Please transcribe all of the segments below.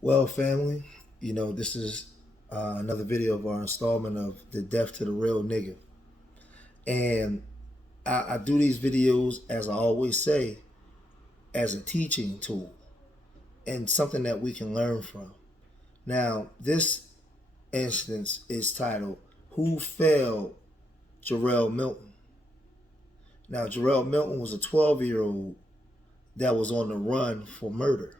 Well, family, this is another video of our installment of the death to the real nigga. And I do these videos, as I always say, as a teaching tool and something that we can learn from. Now, this instance is titled, Who Failed Jerrell Milton? Now, Jerrell Milton was a 12-year-old that was on the run for murder.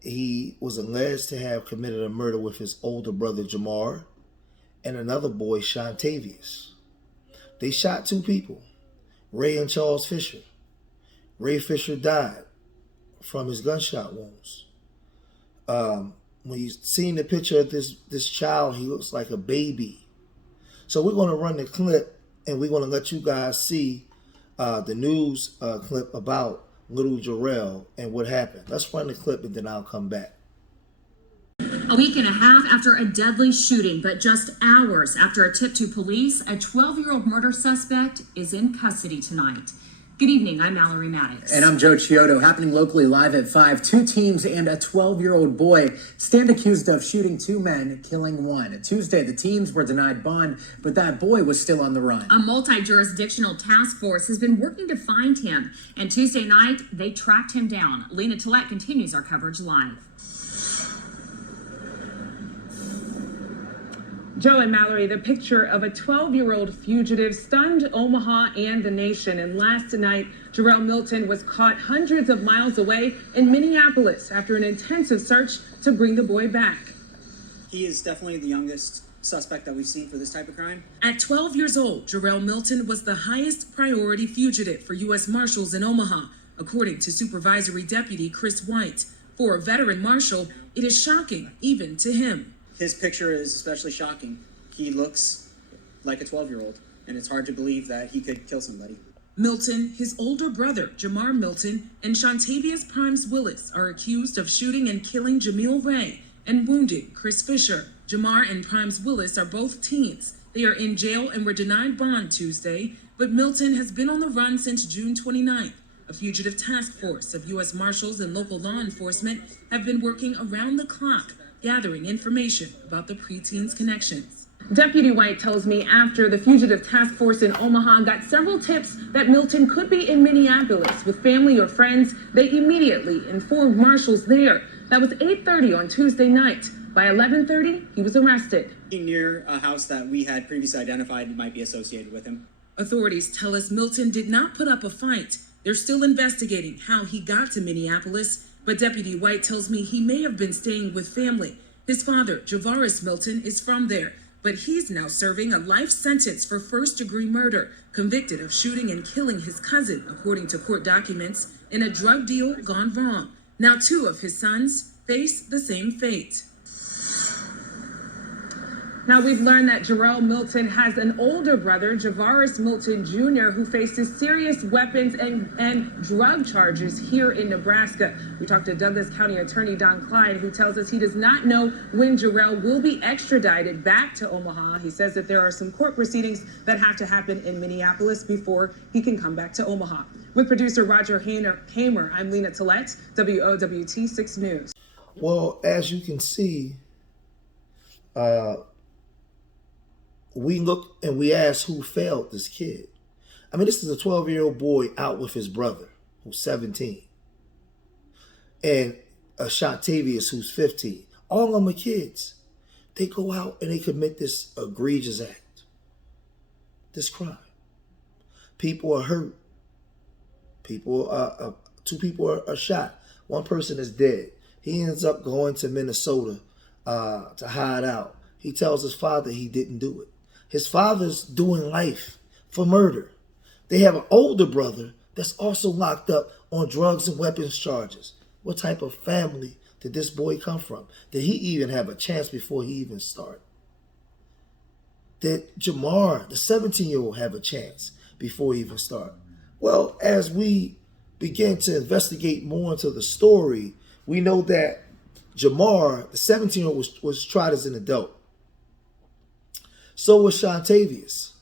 He was alleged to have committed a murder with his older brother Jamar and another boy, Shantavius. They shot two people, Ray and Charles Fisher. Ray Fisher died from his gunshot wounds. When you seen the picture of this child, he looks like a baby. So we're going to run the clip, and we're going to let you guys see the news clip about little Jerrell and what happened. Let's run the clip, and then I'll come back. A week and a half after a deadly shooting, but just hours after a tip to police, a 12-year-old murder suspect is in custody tonight. Good evening, I'm Mallory Maddox. And I'm Joe Chiodo. Happening locally live at 5. Two teens and a 12-year-old boy stand accused of shooting two men, killing one. Tuesday, the teens were denied bond, but that boy was still on the run. A multi-jurisdictional task force has been working to find him, and Tuesday night, they tracked him down. Lena Tillett continues our coverage live. Joe and Mallory, the picture of a 12-year-old fugitive stunned Omaha and the nation. And last night, Jerrell Milton was caught hundreds of miles away in Minneapolis after an intensive search to bring the boy back. He is definitely the youngest suspect that we've seen for this type of crime. At 12 years old, Jerrell Milton was the highest priority fugitive for U.S. Marshals in Omaha, according to Supervisory Deputy Chris White. For a veteran marshal, it is shocking even to him. His picture is especially shocking. He looks like a 12-year-old, and it's hard to believe that he could kill somebody. Milton, his older brother, Jamar Milton, and Shantavius Primes Willis are accused of shooting and killing Jamil Ray and wounding Chris Fisher. Jamar and Primes Willis are both teens. They are in jail and were denied bond Tuesday, but Milton has been on the run since June 29th. A fugitive task force of U.S. Marshals and local law enforcement have been working around the clock, gathering information about the preteen's connections. Deputy White tells me after the fugitive task force in Omaha got several tips that Milton could be in Minneapolis with family or friends, they immediately informed marshals there. That was 8:30 on Tuesday night. By 11:30, he was arrested. Near a house that we had previously identified might be associated with him. Authorities tell us Milton did not put up a fight. They're still investigating how he got to Minneapolis, but Deputy White tells me he may have been staying with family. His father, Javaris Milton, is from there, but he's now serving a life sentence for first-degree murder, convicted of shooting and killing his cousin, according to court documents, in a drug deal gone wrong. Now two of his sons face the same fate. Now, we've learned that Jerrell Milton has an older brother, Javaris Milton Jr., who faces serious weapons and drug charges here in Nebraska. We talked to Douglas County Attorney Don Klein, who tells us he does not know when Jerrell will be extradited back to Omaha. He says that there are some court proceedings that have to happen in Minneapolis before he can come back to Omaha. With producer Roger Hamer, I'm Lena Tillett, WOWT 6 News. Well, as you can see, we look and we ask who failed this kid. I mean, this is a 12-year-old boy out with his brother, who's 17. And Shantavius, who's 15. All of them are kids. They go out and they commit this egregious act, this crime. People are hurt. Two people are shot. One person is dead. He ends up going to Minnesota to hide out. He tells his father he didn't do it. His father's doing life for murder. They have an older brother that's also locked up on drugs and weapons charges. What type of family did this boy come from? Did he even have a chance before he even started? Did Jamar, the 17-year-old, have a chance before he even started? Well, as we begin to investigate more into the story, we know that Jamar, the 17-year-old, was tried as an adult. So was Shantavius.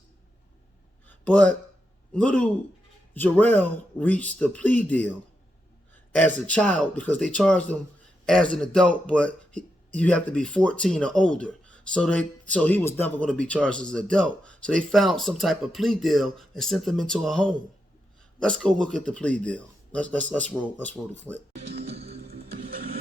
But little Jerrell reached the plea deal as a child because they charged him as an adult, but you have to be 14 or older. So he was never going to be charged as an adult. So they found some type of plea deal and sent him into a home. Let's go look at the plea deal. Let's roll the clip.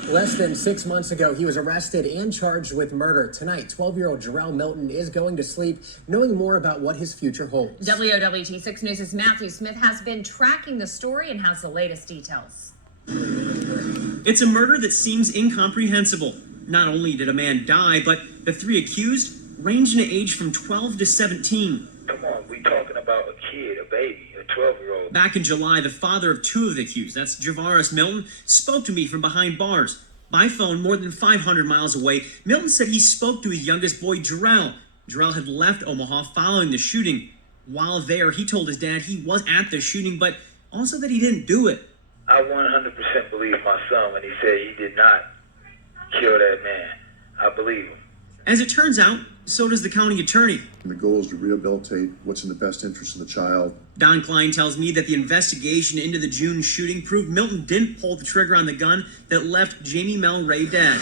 Less than 6 months ago, he was arrested and charged with murder. Tonight, 12-year-old Jerrell Milton is going to sleep, knowing more about what his future holds. WOWT 6 News' Matthew Smith has been tracking the story and has the latest details. It's a murder that seems incomprehensible. Not only did a man die, but the three accused ranged in age from 12 to 17. Come on, we talking about a kid, a baby, a 12-year-old. Back in July, the father of two of the accused, that's Jerrell Milton, spoke to me from behind bars. By phone, more than 500 miles away, Milton said he spoke to his youngest boy, Jerrell. Jerrell had left Omaha following the shooting. While there, he told his dad he was at the shooting, but also that he didn't do it. I 100% believe my son when he said he did not kill that man. I believe him. As it turns out, so does the county attorney. The goal is to rehabilitate what's in the best interest of the child. Don Klein tells me that the investigation into the June shooting proved Milton didn't pull the trigger on the gun that left Jamie Mel Ray dead.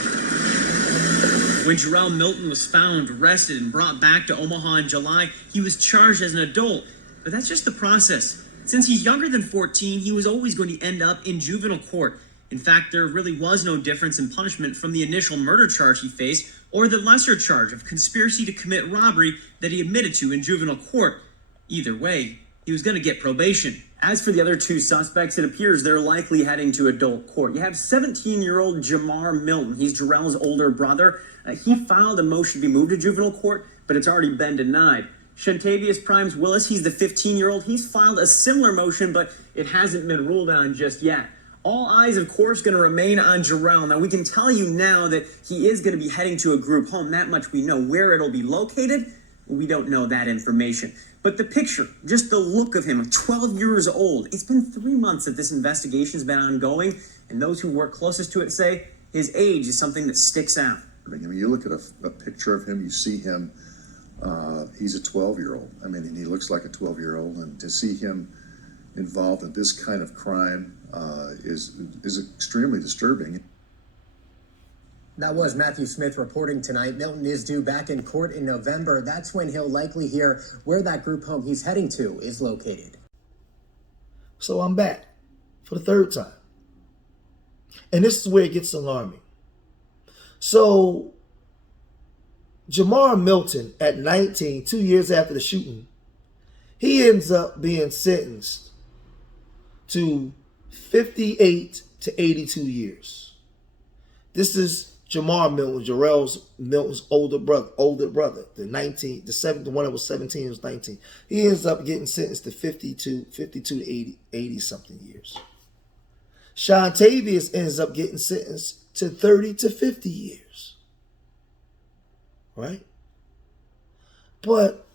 When Jerrell Milton was found, arrested, and brought back to Omaha in July, he was charged as an adult. But that's just the process. Since he's younger than 14, he was always going to end up in juvenile court. In fact, there really was no difference in punishment from the initial murder charge he faced or the lesser charge of conspiracy to commit robbery that he admitted to in juvenile court. Either way, he was going to get probation. As for the other two suspects, it appears they're likely heading to adult court. You have 17-year-old Jerrell Milton. He's Jerrell's older brother. He filed a motion to be moved to juvenile court, but it's already been denied. Shantavius Primes Willis, he's the 15-year-old. He's filed a similar motion, but it hasn't been ruled on just yet. All eyes, of course, going to remain on Jerrell. Now, we can tell you now that he is going to be heading to a group home. That much we know. Where it'll be located, we don't know that information. But the picture, just the look of him, 12 years old. It's been 3 months that this investigation's been ongoing, and those who work closest to it say his age is something that sticks out. I mean, you look at a picture of him, you see him, he's a 12-year-old. I mean, and he looks like a 12-year-old, and to see him involved in this kind of crime is extremely disturbing. That was Matthew Smith reporting tonight. Milton is due back in court in November. That's when he'll likely hear where that group home he's heading to is located. So I'm back for the third time. And this is where it gets alarming. So Jerrell Milton, at 19, 2 years after the shooting, he ends up being sentenced to 58 to 82 years. This is Jerrell Milton's older brother, the one that was 17 was 19. He ends up getting sentenced to 52 to 80 something years. Shantavius ends up getting sentenced to 30 to 50 years. Right? But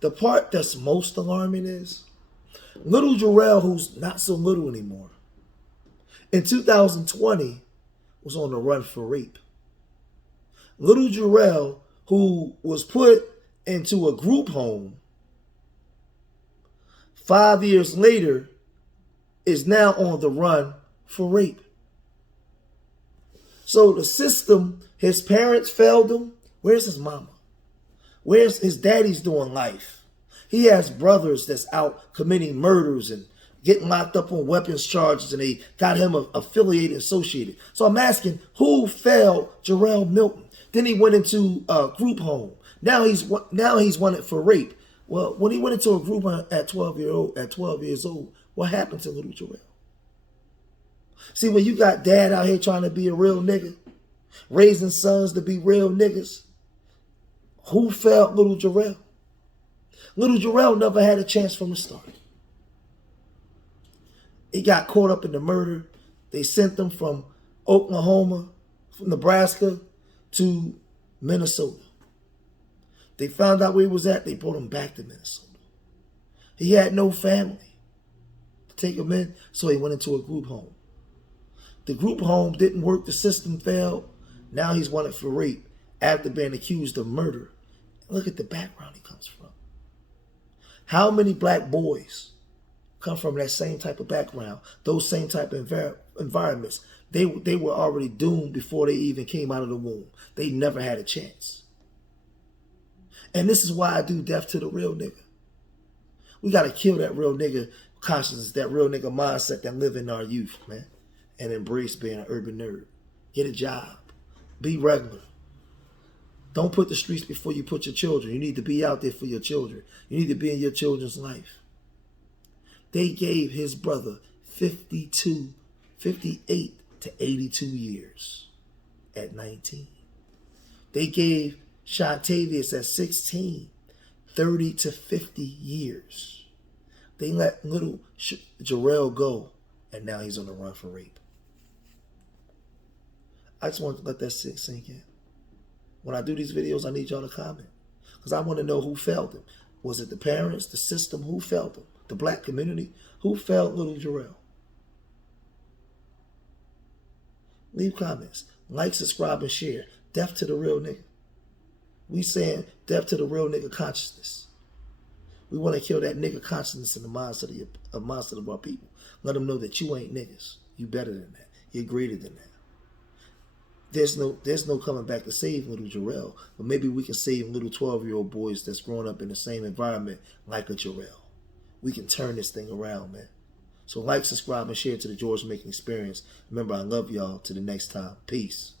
the part that's most alarming is little Jerrell, who's not so little anymore, in 2020 was on the run for rape. Little Jerrell, who was put into a group home 5 years later, is now on the run for rape. So the system, his parents failed him. Where's his mama? Where's his daddy's doing life? He has brothers that's out committing murders and getting locked up on weapons charges, and they got him affiliated, associated. So I'm asking, who failed Jerrell Milton? Then he went into a group home. Now he's wanted for rape. Well, when he went into a group home at 12 years old, what happened to little Jerrell? See, when you got dad out here trying to be a real nigga, raising sons to be real niggas, who failed little Jerrell? Little Jerrell never had a chance from the start. He got caught up in the murder. They sent him from Oklahoma, from Nebraska to Minnesota. They found out where he was at. They brought him back to Minnesota. He had no family to take him in, so he went into a group home. The group home didn't work. The system failed. Now he's wanted for rape after being accused of murder. Look at the background he comes from. How many black boys come from that same type of background, those same type of environments. They were already doomed before they even came out of the womb. They never had a chance. And this is why I do death to the real nigga. We got to kill that real nigga consciousness, that real nigga mindset that live in our youth, man. And embrace being an urban nerd. Get a job. Be regular. Don't put the streets before you put your children. You need to be out there for your children. You need to be in your children's life. They gave his brother 58 to 82 years at 19. They gave Shontavious at 16, 30 to 50 years. They let little Jerrell go, and now he's on the run for rape. I just want to let that sink in. When I do these videos, I need y'all to comment, because I want to know who failed him. Was it the parents, the system? Who failed him? The black community? Who failed little Jerrell? Leave comments. Like, subscribe, and share. Death to the real nigga. We saying death to the real nigga consciousness. We want to kill that nigga consciousness in the mindset of our people. Let them know that you ain't niggas. You better than that. You're greater than that. There's no coming back to save little Jerrell, but maybe we can save little 12-year-old boys that's growing up in the same environment like a Jerrell. We can turn this thing around, man. So like, subscribe, and share to the George Making Experience. Remember, I love y'all. Till the next time. Peace.